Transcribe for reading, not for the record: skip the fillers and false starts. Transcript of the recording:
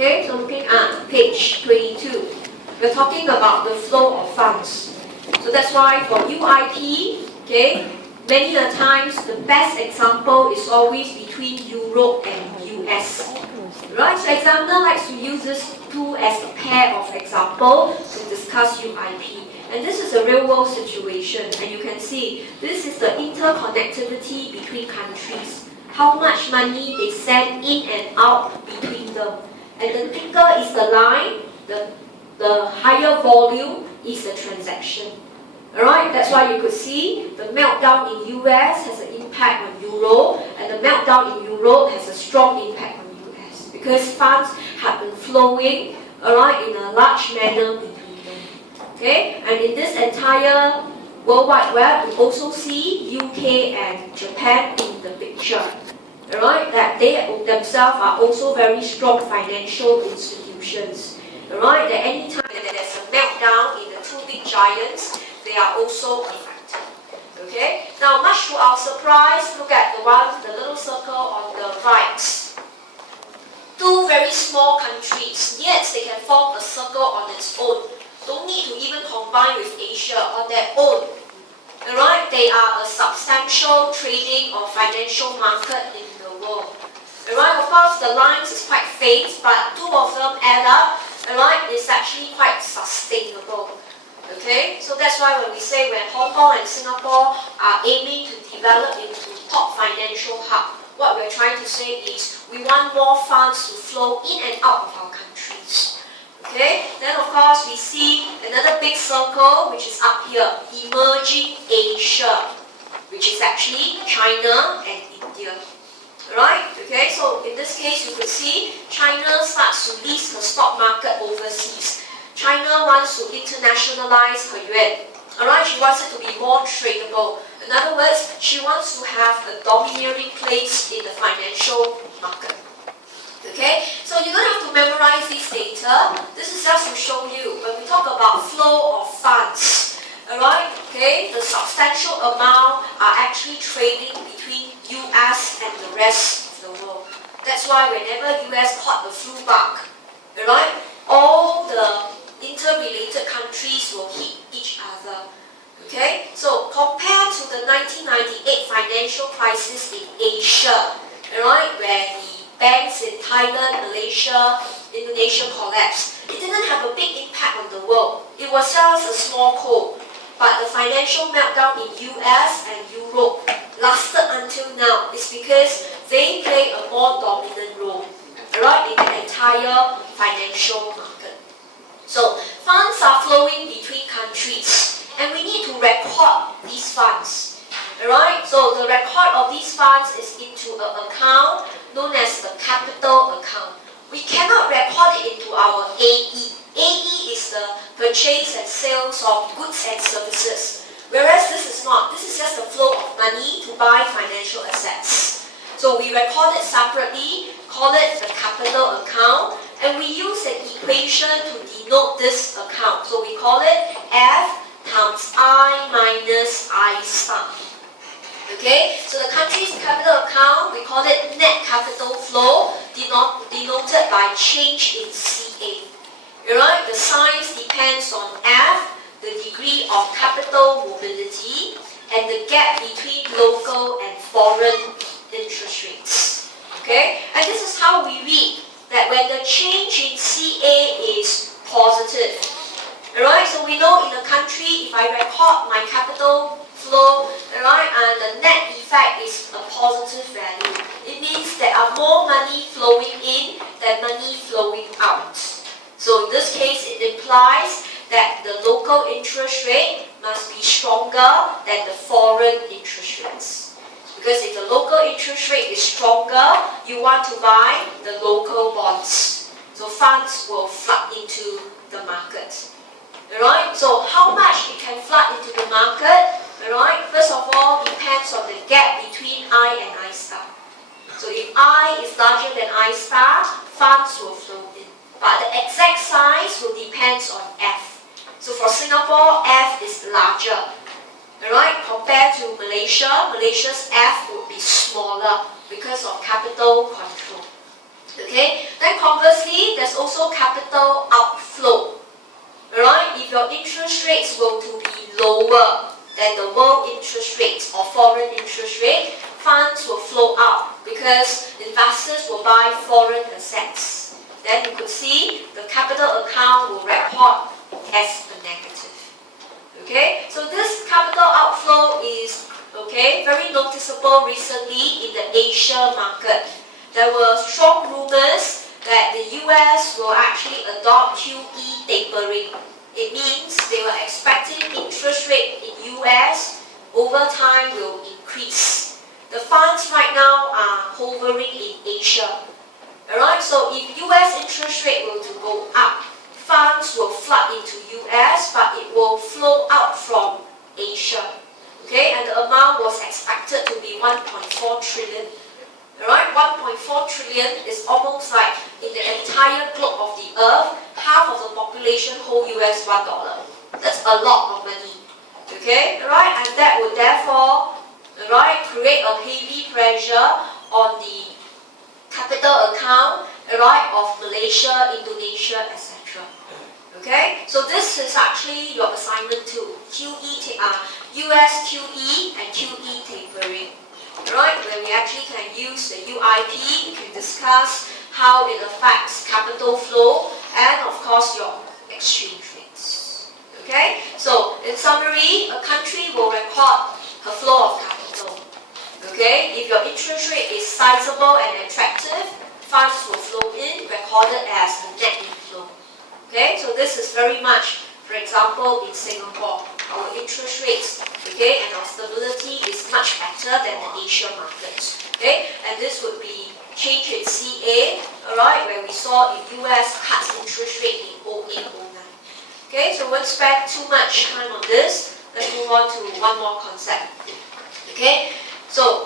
Okay, so looking at page 22, we're talking about the flow of funds. So that's why for UIP, okay, many a times the best example is always between Europe and US. Right, so examiner likes to use this tool as a pair of example to discuss UIP. And this is a real world situation, and you can see this is the interconnectivity between countries. How much money they send in and out between them. And the thicker is the line, the higher volume is the transaction. Alright, that's why you could see the meltdown in US has an impact on Euro, and the meltdown in Europe has a strong impact on US. Because funds have been flowing, alright, in a large manner between them. Okay, and in this entire World Wide Web, we also see UK and Japan in the picture. Alright, that they themselves are also very strong financial institutions. Alright, that any time that there's a meltdown in the two big giants, they are also affected. Okay, now much to our surprise, look at the little circle on the right. Two very small countries, yet they can form a circle on its own. Don't need to even combine with Asia on their own. Alright, they are a substantial trading or financial market in the world. Alright, of course the lines is quite faint, but two of them add up. Alright, it's actually quite sustainable. Okay, so that's why when we say when Hong Kong and Singapore are aiming to develop into top financial hub, what we're trying to say is we want more funds to flow in and out of our countries. Okay, then of course we see another big circle which is up here, emerging Asia, which is actually China and India. Right? Okay, so in this case you could see China starts to list the stock market overseas. China wants to internationalize her yuan. Alright, she wants it to be more tradable. In other words, she wants to have a domineering place in the financial market. Okay, so you don't have to memorize this data. This is just to show you when we talk about flow of funds. Alright, okay, the substantial amount are actually trading between US and the rest of the world. That's why whenever US caught the flu bug, alright, all the interrelated countries will hit each other. Okay, so compared to the 1998 financial crisis in Asia, alright, where the banks in Thailand, Malaysia, Indonesia collapsed, it didn't have a big impact on the world. It was just a small cold. But the financial meltdown in US and Europe lasted until now. It's because they play a more dominant role, right, in the entire financial market. So funds are flowing between countries, and we need to record these funds. Alright, so the record of these funds is into an account known as the capital account. We cannot record it into our AE. AE is the purchase and sales of goods and services. Whereas this is not. This is just the flow of money to buy financial assets. So we record it separately, call it the capital account, and we use an equation to denote this account. So we call it F times I minus I star. Okay, so the country's capital account, we call it net capital flow, denoted by change in CA. Alright, the size depends on F, the degree of capital mobility, and the gap between local and foreign interest rates. Okay, and this is how we read that when the change in CA is positive. Alright, so we know in a country, if I record my capital flow, alright, and the net effect is a positive value, it means there are more money flowing in than money flowing out. So in this case, it implies that the local interest rate must be stronger than the foreign interest rates. Because if the local interest rate is stronger, you want to buy the local bonds. So funds will flood into the market. Alright, so how much it can flood into the market? Alright, first of all, depends on the gap between I and I star. So if I is larger than I star, funds will flow in. But the exact size will depend on F. So for Singapore, F is larger. Alright, compared to Malaysia, Malaysia's F would be smaller because of capital control. Okay, then conversely, there's also capital outflow. Alright, if your interest rates were to be lower than the world interest rates or foreign interest rate, funds will flow out because investors will buy foreign assets. Then you could see the capital account will record as a negative. Okay, so this capital outflow is very noticeable recently in the Asia market. There were strong rumors that the US will actually adopt QE tapering. It means they were expecting interest rate in US over time will increase. The funds right now are hovering in Asia. Alright, so if US interest rate were to go up, funds will flood into US, but it will flow out from Asia. Okay, and the amount was expected to be 1.4 trillion. Alright, 1.4 trillion is almost like in the entire globe of the earth, half of the population hold US $1. That's a lot of money. Okay, alright, and that would therefore create a heavy pressure on the capital account of Malaysia, Indonesia, etc. Okay, so this is actually your assignment too. US QE and QE tapering. Right, where we actually can use the UIP, we can discuss how it affects capital flow and of course your exchange rates. Okay, so in summary, a country will record a flow of capital. Okay, if your interest rate is sizable and attractive, funds will flow in, recorded as a net inflow. Okay, so this is very much, for example, in Singapore, our interest rates, and our stability is much better than the Asian markets. Okay, and this would be change in CA, where we saw the US cut interest rate in 08, 09. Okay, so we won't spend too much time on this. Let's move on to one more concept. Okay, so